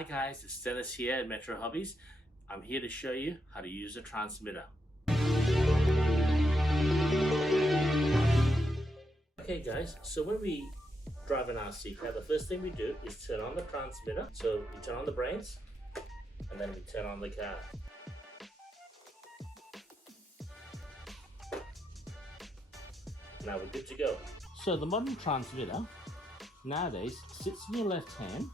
Hi guys, it's Dennis here at Metro Hobbies. I'm here to show you how to use a transmitter. Okay guys, so when we drive an RC car, the first thing we do is turn on the transmitter. So we turn on the brains and then we turn on the car. Now we're good to go. So the modern transmitter nowadays sits in your left hand,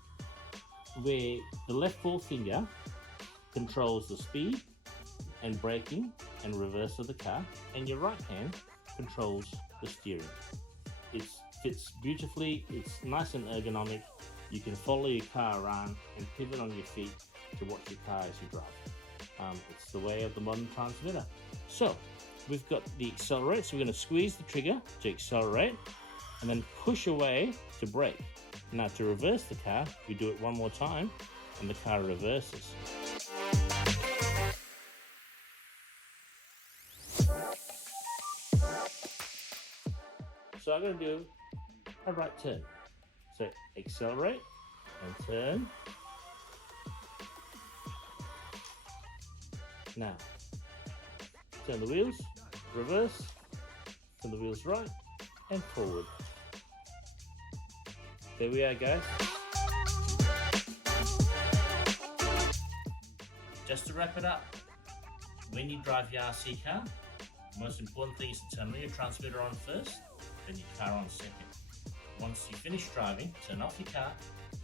where the left forefinger controls the speed and braking and reverse of the car, and your right hand controls the steering. It fits beautifully, it's nice and ergonomic. You can follow your car around and pivot on your feet to watch your car as you drive. It's the way of the modern transmitter. So we've got the accelerate, so we're going to squeeze the trigger to accelerate and then push away to brake. Now to reverse the car, we do it one more time and the car reverses. So I'm going to do a right turn. So accelerate and turn. Now turn the wheels, reverse, turn the wheels right and forward. There we are guys. Just to wrap it up, when you drive your RC car, the most important thing is to turn your transmitter on first, then your car on second. Once you finish driving, turn off your car,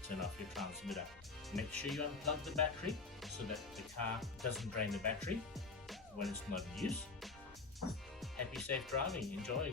turn off your transmitter. Make sure you unplug the battery so that the car doesn't drain the battery when it's not in use. Happy safe driving, enjoy.